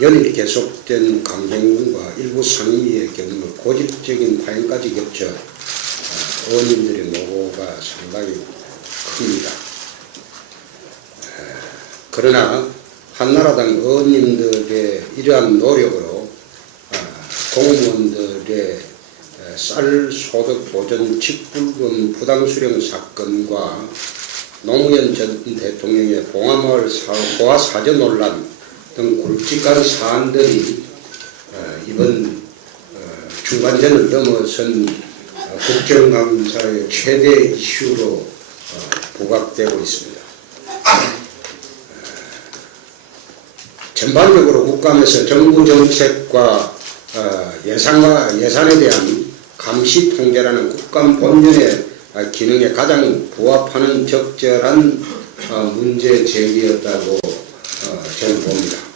연일 계속된 강행군과 일부 상위의 경우 고질적인 파행까지 겹쳐 의원님들의 노고가 상당히 큽니다. 그러나 한나라당 의원님들의 이러한 노력으로 공무원들의 쌀 소득 보전 직불금 부당수령 사건과 노무현 전 대통령의 봉화마을 고아 사저 논란 등 굵직한 사안들이 이번 중간전을 넘어선 국정감사의 최대 이슈로 부각되고 있습니다. 전반적으로 국감에서 정부 정책과 예산에 대한 감시 통제라는 국감 본연의 기능에 가장 부합하는 적절한 문제 제기였다고 저는 봅니다.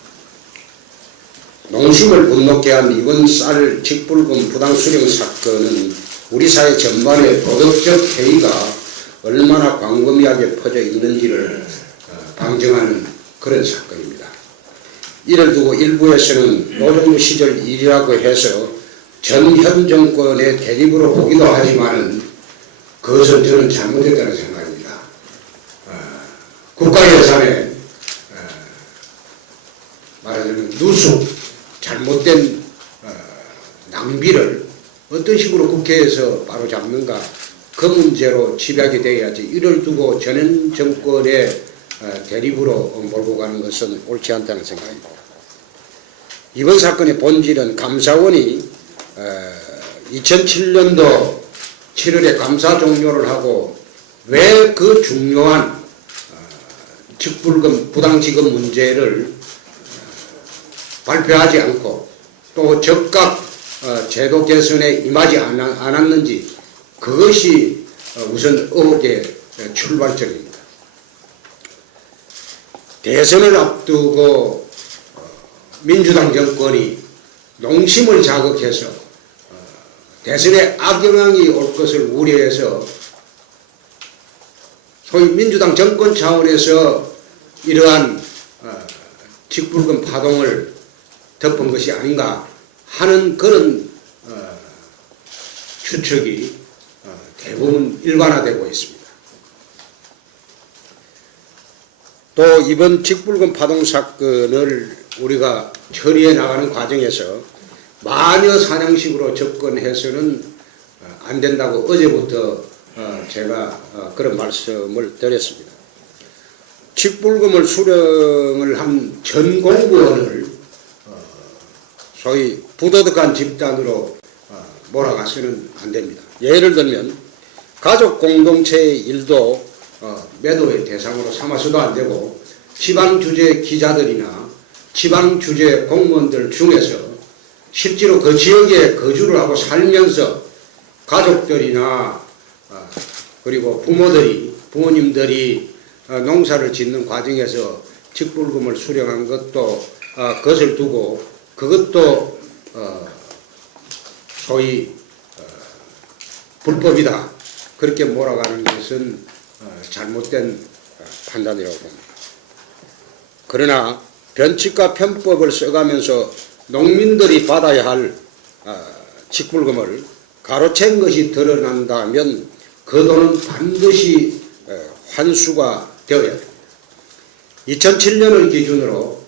농심을 분노케 한 이번 쌀 직불금 부당수령 사건은 우리 사회 전반의 도덕적 해이가 얼마나 광범위하게 퍼져 있는지를 방증하는 그런 사건입니다. 이를 두고 일부에서는 노정부 시절 일이라고 해서 전현 정권의 대립으로 보기도 하지만 그것은 저는 잘못했다는 생각입니다. 국가 예산에 말하자면 누수, 잘못된 낭비를 어떤 식으로 국회에서 바로 잡는가, 그 문제로 집약이 되어야지 이를 두고 전현 정권의 대립으로 몰고 가는 것은 옳지 않다는 생각입니다. 이번 사건의 본질은 감사원이 2007년도 7월에 감사 종료를 하고 왜 그 중요한 직불금 부당지급 문제를 발표하지 않고 또 적각 제도 개선에 임하지 않았는지, 그것이 우선 의혹의 출발점입니다. 대선을 앞두고 민주당 정권이 농심을 자극해서 대선에 악영향이 올 것을 우려해서 소위 민주당 정권 차원에서 이러한 직불금 파동을 덮은 것이 아닌가 하는 그런 추측이 대부분 일반화되고 있습니다. 또 이번 직불금 파동 사건을 우리가 처리해 나가는 과정에서 마녀 사냥식으로 접근해서는 안 된다고 어제부터 제가 그런 말씀을 드렸습니다. 직불금을 수령을 한 전 공무원을 소위 부도덕한 집단으로 몰아가서는 안 됩니다. 예를 들면 가족 공동체의 일도 매도의 대상으로 삼아서도 안 되고, 지방주재 기자들이나 지방주재 공무원들 중에서 실제로 그 지역에 거주를 하고 살면서 가족들이나 그리고 부모님들이 농사를 짓는 과정에서 직불금을 수령한 것도 그것을 두고 그것도 소위 불법이다, 그렇게 몰아가는 것은 잘못된 판단이라고 봅니다. 그러나 변칙과 편법을 써가면서 농민들이 받아야 할 직불금을 가로챈 것이 드러난다면 그 돈은 반드시 환수가 되어야 됩니다. 2007년을 기준으로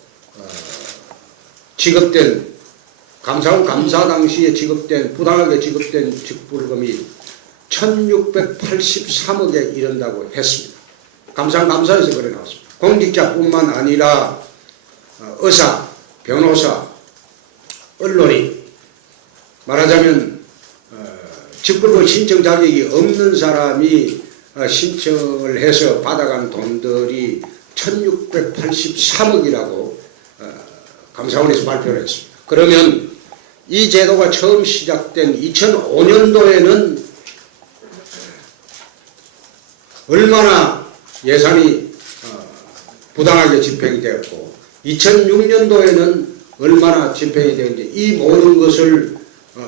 지급된 감사원 감사 당시에 부당하게 지급된 직불금이 1683억에 이른다고 했습니다. 감사에서 그래 나왔습니다. 공직자뿐만 아니라 의사, 변호사, 언론인, 말하자면 직불금 신청 자격이 없는 사람이 신청을 해서 받아간 돈들이 1683억이라고 감사원에서 발표를 했습니다. 그러면 이 제도가 처음 시작된 2005년도에는 얼마나 예산이 부당하게 집행이 되었고 2006년도에는 얼마나 집행이 되었는지, 이 모든 것을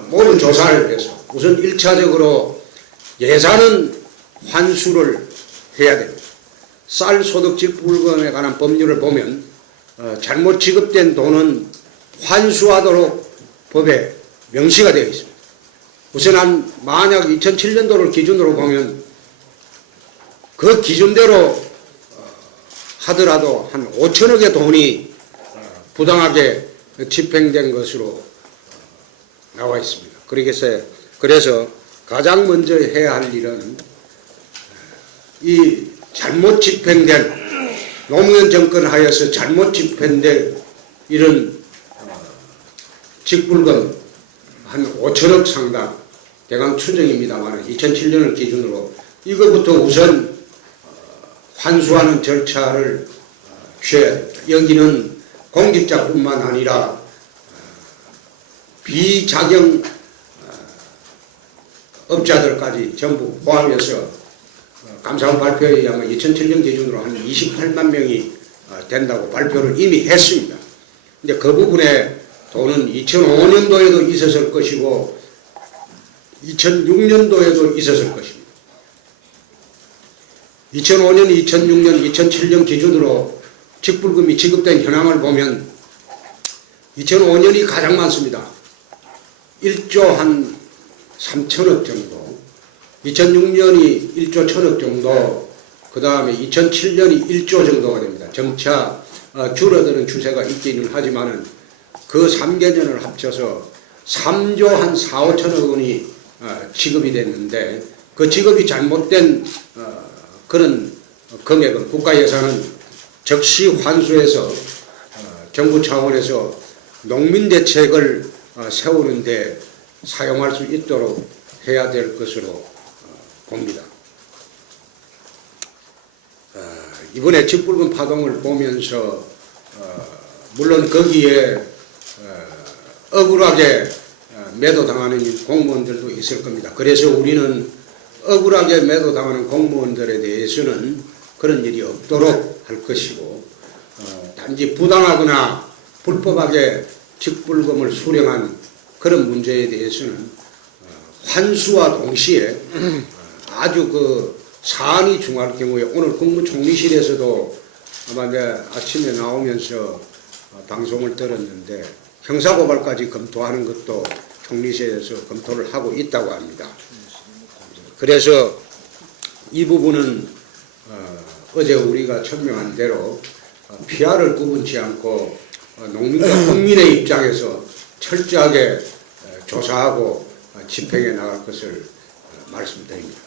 모든 조사를 해서 우선 1차적으로 예산은 환수를 해야 됩니다. 쌀 소득 직불금에 관한 법률을 보면 잘못 지급된 돈은 환수하도록 법에 명시가 되어 있습니다. 우선 만약 2007년도를 기준으로 보면 그 기준대로 하더라도 한 5천억의 돈이 부당하게 집행된 것으로 나와 있습니다. 그래서 가장 먼저 해야 할 일은 이 잘못 집행된 노무현 정권 하에서 잘못 집행된 이런 직불금 한 5천억 상당 대강 추정입니다만 2007년을 기준으로 이것부터 우선 환수하는 절차를 취해야 됩니다. 여기는 공직자뿐만 아니라 비자경 업자들까지 전부 포함해서 감사원 발표에 의하면 2007년 기준으로 한 28만 명이 된다고 발표를 이미 했습니다. 근데 그 부분에 돈은 2005년도에도 있었을 것이고 2006년도에도 있었을 것입니다. 2005년, 2006년, 2007년 기준으로 직불금이 지급된 현황을 보면 2005년이 가장 많습니다. 1조 한 3천억 정도, 2006년이 1조 1천억 정도, 그 다음에 2007년이 1조 정도가 됩니다. 점차 줄어드는 추세가 있기는 하지만은 그 3개년을 합쳐서 3조 한 4, 5천억 원이 지급이 됐는데 그 지급이 잘못된 그런 금액은 국가 예산은 즉시 환수해서 정부 차원에서 농민 대책을 세우는데 사용할 수 있도록 해야 될 것으로 봅니다. 이번에 직불금 파동을 보면서 물론 거기에 억울하게 매도당하는 공무원들도 있을 겁니다. 그래서 우리는 억울하게 매도당하는 공무원들에 대해서는 그런 일이 없도록 할 것이고 단지 부당하거나 불법하게 직불금을 수령한 그런 문제에 대해서는 환수와 동시에 아주 그 사안이 중요할 경우에 오늘 국무총리실에서도 아마 내가 아침에 나오면서 방송을 들었는데 형사고발까지 검토하는 것도 총리실에서 검토를 하고 있다고 합니다. 그래서 이 부분은 어제 우리가 천명한 대로 피하를 구분치 않고 농민과 국민의 입장에서 철저하게 조사하고 집행해 나갈 것을 말씀드립니다.